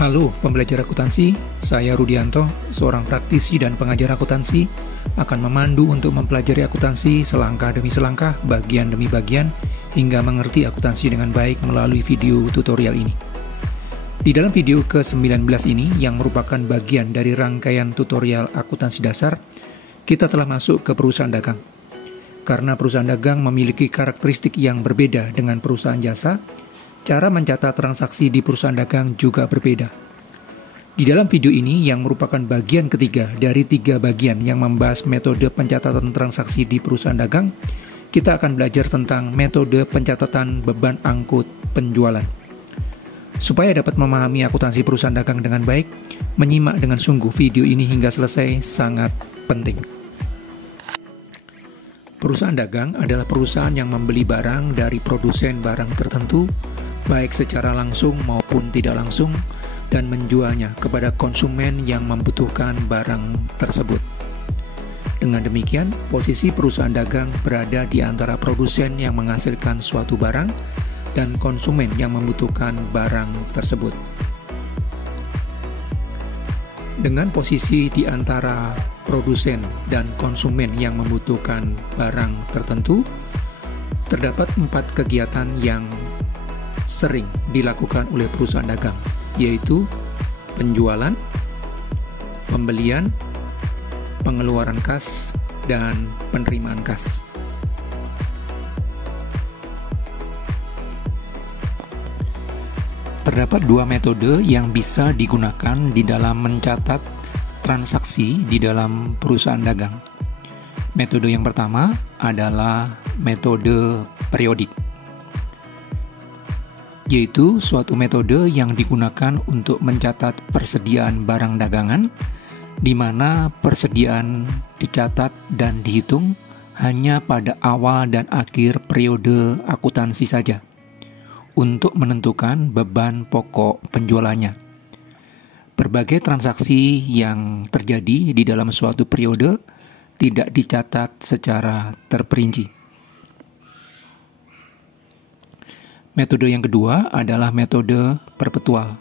Halo pembelajar akuntansi, saya Rudianto, seorang praktisi dan pengajar akuntansi, akan memandu untuk mempelajari akuntansi selangkah demi selangkah, bagian demi bagian, hingga mengerti akuntansi dengan baik melalui video tutorial ini. Di dalam video ke-19 ini, yang merupakan bagian dari rangkaian tutorial akuntansi dasar, kita telah masuk ke perusahaan dagang. Karena perusahaan dagang memiliki karakteristik yang berbeda dengan perusahaan jasa, cara mencatat transaksi di perusahaan dagang juga berbeda. Di dalam video ini yang merupakan bagian ketiga dari 3 bagian yang membahas metode pencatatan transaksi di perusahaan dagang, kita akan belajar tentang metode pencatatan beban angkut penjualan. Supaya dapat memahami akuntansi perusahaan dagang dengan baik, menyimak dengan sungguh video ini hingga selesai sangat penting. Perusahaan dagang adalah perusahaan yang membeli barang dari produsen barang tertentu, baik secara langsung maupun tidak langsung, dan menjualnya kepada konsumen yang membutuhkan barang tersebut. Dengan demikian, posisi perusahaan dagang berada di antara produsen yang menghasilkan suatu barang dan konsumen yang membutuhkan barang tersebut. Dengan posisi di antara produsen dan konsumen yang membutuhkan barang tertentu, terdapat 4 kegiatan yang sering dilakukan oleh perusahaan dagang, yaitu penjualan, pembelian, pengeluaran kas, dan penerimaan kas. Terdapat 2 metode yang bisa digunakan di dalam mencatat transaksi di dalam perusahaan dagang. Metode yang pertama adalah metode periodik, yaitu suatu metode yang digunakan untuk mencatat persediaan barang dagangan, di mana persediaan dicatat dan dihitung hanya pada awal dan akhir periode akuntansi saja, untuk menentukan beban pokok penjualannya. Berbagai transaksi yang terjadi di dalam suatu periode tidak dicatat secara terperinci. Metode yang kedua adalah metode perpetual,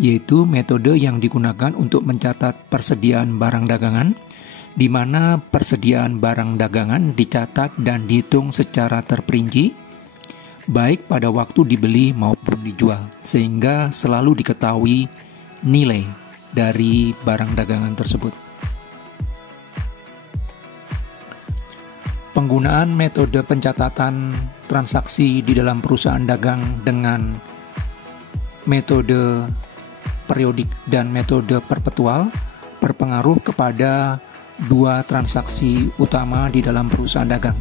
yaitu metode yang digunakan untuk mencatat persediaan barang dagangan, di mana persediaan barang dagangan dicatat dan dihitung secara terperinci, baik pada waktu dibeli maupun dijual, sehingga selalu diketahui nilai dari barang dagangan tersebut. Penggunaan metode pencatatan transaksi di dalam perusahaan dagang dengan metode periodik dan metode perpetual berpengaruh kepada 2 transaksi utama di dalam perusahaan dagang.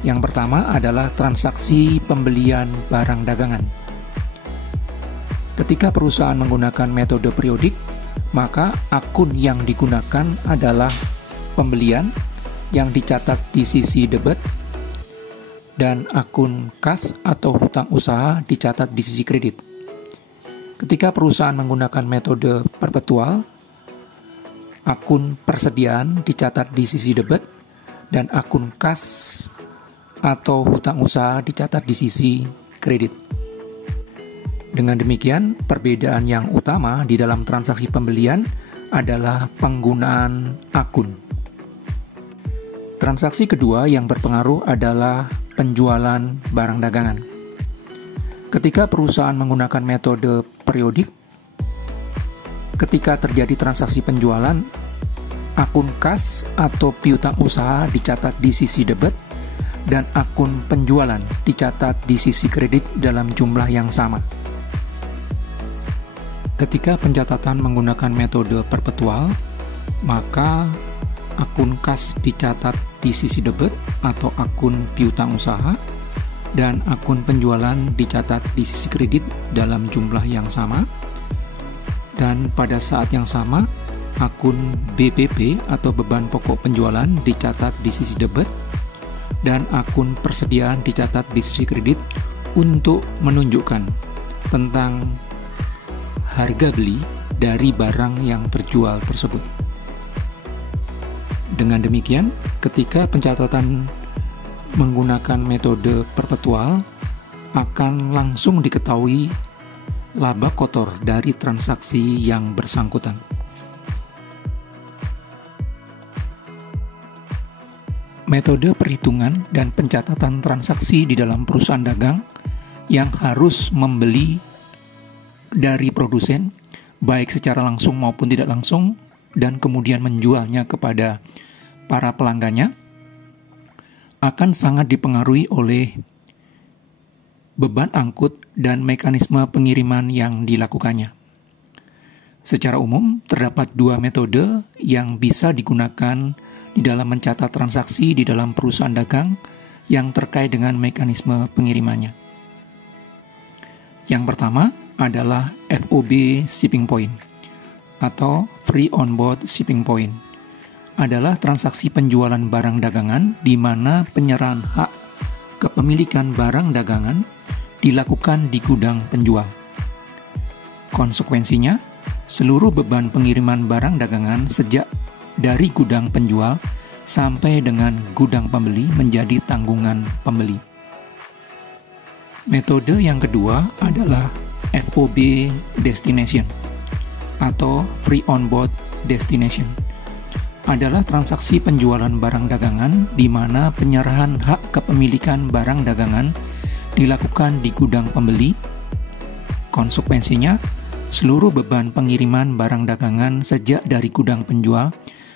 Yang pertama adalah transaksi pembelian barang dagangan. Ketika perusahaan menggunakan metode periodik, maka akun yang digunakan adalah pembelian yang dicatat di sisi debit, dan akun kas atau hutang usaha dicatat di sisi kredit. Ketika perusahaan menggunakan metode perpetual, akun persediaan dicatat di sisi debit, dan akun kas atau hutang usaha dicatat di sisi kredit. Dengan demikian, perbedaan yang utama di dalam transaksi pembelian adalah penggunaan akun. Transaksi kedua yang berpengaruh adalah penjualan barang dagangan. Ketika perusahaan menggunakan metode periodik, ketika terjadi transaksi penjualan, akun kas atau piutang usaha dicatat di sisi debit, dan akun penjualan dicatat di sisi kredit dalam jumlah yang sama. Ketika pencatatan menggunakan metode perpetual, maka akun kas dicatat di sisi debit atau akun piutang usaha, dan akun penjualan dicatat di sisi kredit dalam jumlah yang sama. Dan pada saat yang sama, akun BPP atau beban pokok penjualan dicatat di sisi debit, dan akun persediaan dicatat di sisi kredit untuk menunjukkan tentang harga beli dari barang yang terjual tersebut. Dengan demikian, ketika pencatatan menggunakan metode perpetual, akan langsung diketahui laba kotor dari transaksi yang bersangkutan. Metode perhitungan dan pencatatan transaksi di dalam perusahaan dagang yang harus membeli dari produsen, baik secara langsung maupun tidak langsung, dan kemudian menjualnya kepada para pelanggannya, akan sangat dipengaruhi oleh beban angkut dan mekanisme pengiriman yang dilakukannya. Secara umum, terdapat dua metode yang bisa digunakan di dalam mencatat transaksi di dalam perusahaan dagang yang terkait dengan mekanisme pengirimannya. Yang pertama adalah FOB Shipping Point atau Free On Board Shipping Point. Adalah transaksi penjualan barang dagangan di mana penyerahan hak kepemilikan barang dagangan dilakukan di gudang penjual. Konsekuensinya, seluruh beban pengiriman barang dagangan sejak dari gudang penjual sampai dengan gudang pembeli menjadi tanggungan pembeli. Metode yang kedua adalah FOB Destination atau Free On Board Destination. Adalah transaksi penjualan barang dagangan di mana penyerahan hak kepemilikan barang dagangan dilakukan di gudang pembeli. Konsekuensinya, seluruh beban pengiriman barang dagangan sejak dari gudang penjual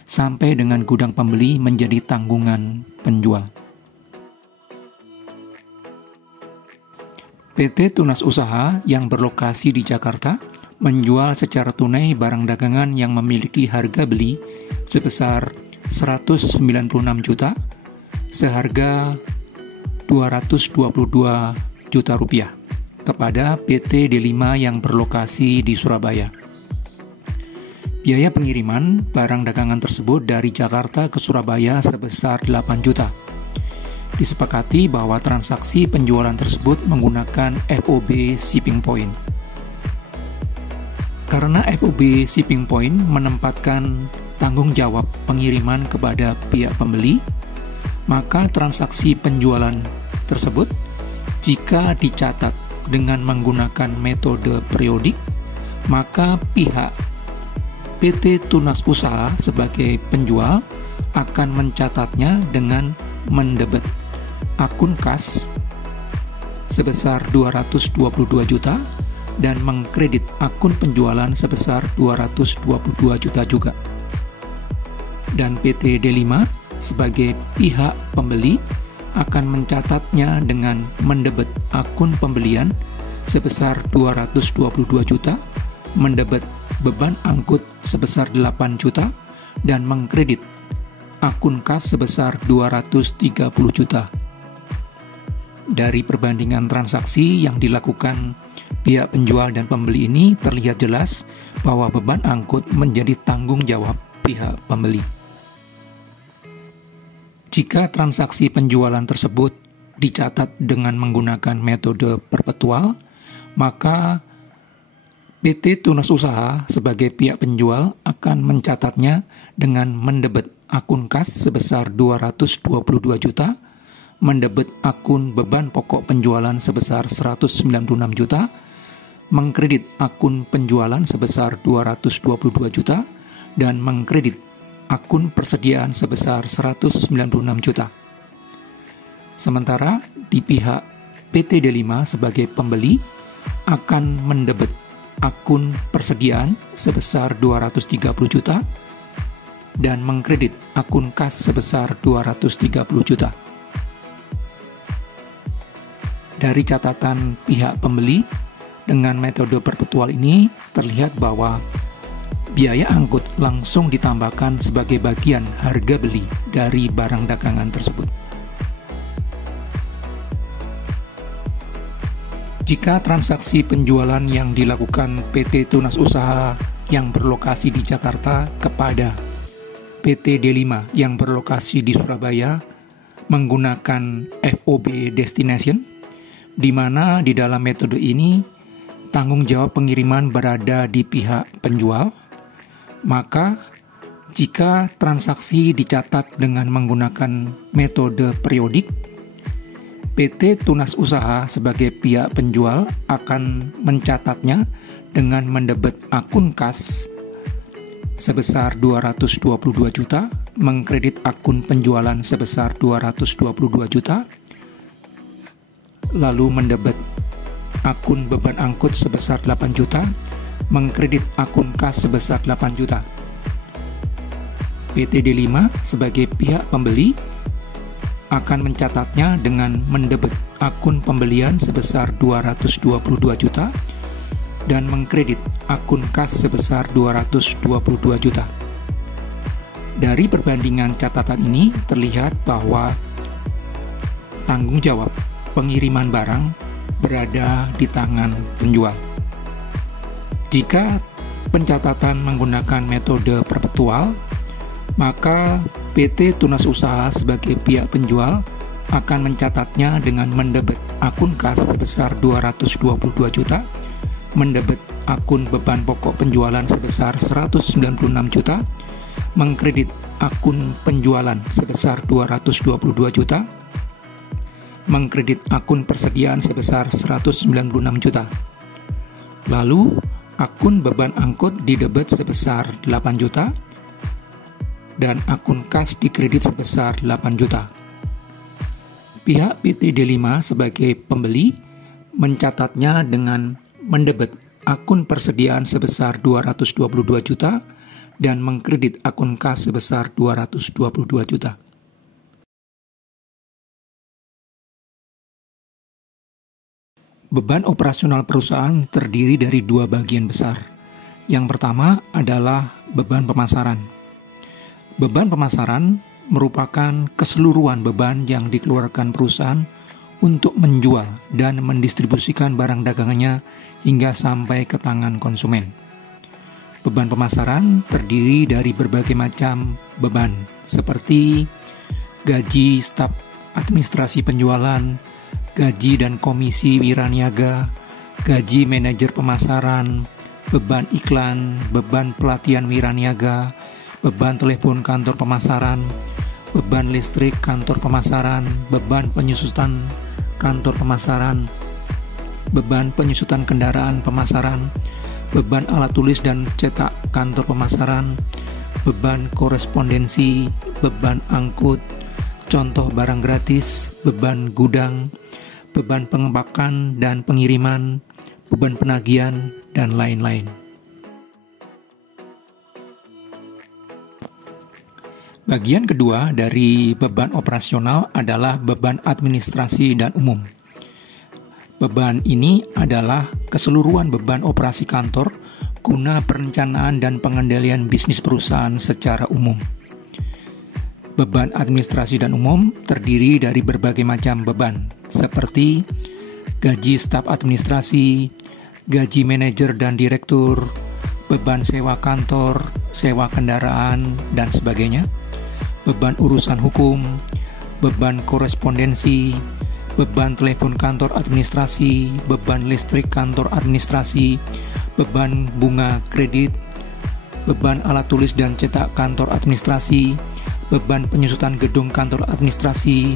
sampai dengan gudang pembeli menjadi tanggungan penjual. PT Tunas Usaha yang berlokasi di Jakarta menjual secara tunai barang dagangan yang memiliki harga beli sebesar 196 juta seharga 222 juta rupiah kepada PT D5 yang berlokasi di Surabaya. Biaya pengiriman barang dagangan tersebut dari Jakarta ke Surabaya sebesar 8 juta. Disepakati bahwa transaksi penjualan tersebut menggunakan FOB Shipping Point. Karena FOB Shipping Point menempatkan tanggung jawab pengiriman kepada pihak pembeli, maka transaksi penjualan tersebut jika dicatat dengan menggunakan metode periodik, maka pihak PT Tunas Usaha sebagai penjual akan mencatatnya dengan mendebet akun kas sebesar 222 juta dan mengkredit akun penjualan sebesar 222 juta juga. Dan PT D5 sebagai pihak pembeli akan mencatatnya dengan mendebet akun pembelian sebesar 222 juta, mendebet beban angkut sebesar 8 juta, dan mengkredit akun kas sebesar 230 juta. Dari perbandingan transaksi yang dilakukan pihak penjual dan pembeli ini terlihat jelas bahwa beban angkut menjadi tanggung jawab pihak pembeli. Jika transaksi penjualan tersebut dicatat dengan menggunakan metode perpetual, maka PT Tunas Usaha sebagai pihak penjual akan mencatatnya dengan mendebet akun kas sebesar 222 juta, mendebet akun beban pokok penjualan sebesar 196 juta, mengkredit akun penjualan sebesar 222 juta, dan mengkredit akun persediaan sebesar 196 juta. Sementara di pihak PT D5 sebagai pembeli akan mendebet akun persediaan sebesar 230 juta dan mengkredit akun kas sebesar 230 juta. Dari catatan pihak pembeli, dengan metode perpetual ini terlihat bahwa biaya angkut langsung ditambahkan sebagai bagian harga beli dari barang dagangan tersebut. Jika transaksi penjualan yang dilakukan PT Tunas Usaha yang berlokasi di Jakarta kepada PT D5 yang berlokasi di Surabaya menggunakan FOB Destination, di mana di dalam metode ini tanggung jawab pengiriman berada di pihak penjual, maka jika transaksi dicatat dengan menggunakan metode periodik, PT Tunas Usaha sebagai pihak penjual akan mencatatnya dengan mendebet akun kas sebesar 222 juta, mengkredit akun penjualan sebesar 222 juta, lalu mendebet akun beban angkut sebesar 8 juta, mengkredit akun kas sebesar 8 juta. PT D5 sebagai pihak pembeli akan mencatatnya dengan mendebet akun pembelian sebesar 222 juta dan mengkredit akun kas sebesar 222 juta. Dari perbandingan catatan ini terlihat bahwa tanggung jawab pengiriman barang berada di tangan penjual. Jika pencatatan menggunakan metode perpetual, maka PT Tunas Usaha sebagai pihak penjual akan mencatatnya dengan mendebet akun kas sebesar 222 juta, mendebet akun beban pokok penjualan sebesar 196 juta, mengkredit akun penjualan sebesar 222 juta, mengkredit akun persediaan sebesar 196 juta. Lalu, akun beban angkut didebet sebesar 8 juta, dan akun kas dikredit sebesar 8 juta. Pihak PT D5 sebagai pembeli mencatatnya dengan mendebet akun persediaan sebesar 222 juta dan mengkredit akun kas sebesar 222 juta. Beban operasional perusahaan terdiri dari dua bagian besar. Yang pertama adalah beban pemasaran. Beban pemasaran merupakan keseluruhan beban yang dikeluarkan perusahaan untuk menjual dan mendistribusikan barang dagangannya hingga sampai ke tangan konsumen. Beban pemasaran terdiri dari berbagai macam beban, seperti gaji staf administrasi penjualan, gaji dan komisi wiraniaga, gaji manajer pemasaran, beban iklan, beban pelatihan wiraniaga, beban telepon kantor pemasaran, beban listrik kantor pemasaran, beban penyusutan kantor pemasaran, beban penyusutan kendaraan pemasaran, beban alat tulis dan cetak kantor pemasaran, beban korespondensi, beban angkut, contoh barang gratis, beban gudang, beban pengepakan dan pengiriman, beban penagihan, dan lain-lain. Bagian kedua dari beban operasional adalah beban administrasi dan umum. Beban ini adalah keseluruhan beban operasi kantor guna perencanaan dan pengendalian bisnis perusahaan secara umum. Beban administrasi dan umum terdiri dari berbagai macam beban, seperti gaji staf administrasi, gaji manajer dan direktur, beban sewa kantor, sewa kendaraan, dan sebagainya, beban urusan hukum, beban korespondensi, beban telepon kantor administrasi, beban listrik kantor administrasi, beban bunga kredit, beban alat tulis dan cetak kantor administrasi, beban penyusutan gedung kantor administrasi,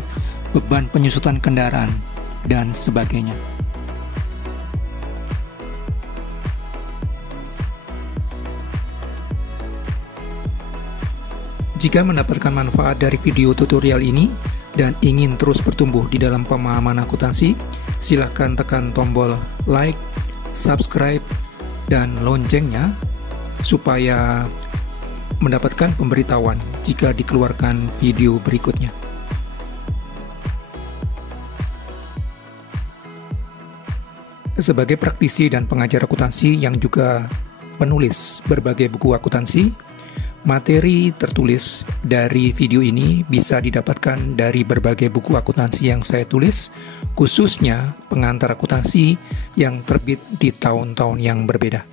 beban penyusutan kendaraan, dan sebagainya. Jika mendapatkan manfaat dari video tutorial ini dan ingin terus bertumbuh di dalam pemahaman akuntansi, silakan tekan tombol like, subscribe, dan loncengnya supaya mendapatkan pemberitahuan jika dikeluarkan video berikutnya. Sebagai praktisi dan pengajar akuntansi yang juga penulis berbagai buku akuntansi, materi tertulis dari video ini bisa didapatkan dari berbagai buku akuntansi yang saya tulis, khususnya pengantar akuntansi yang terbit di tahun-tahun yang berbeda.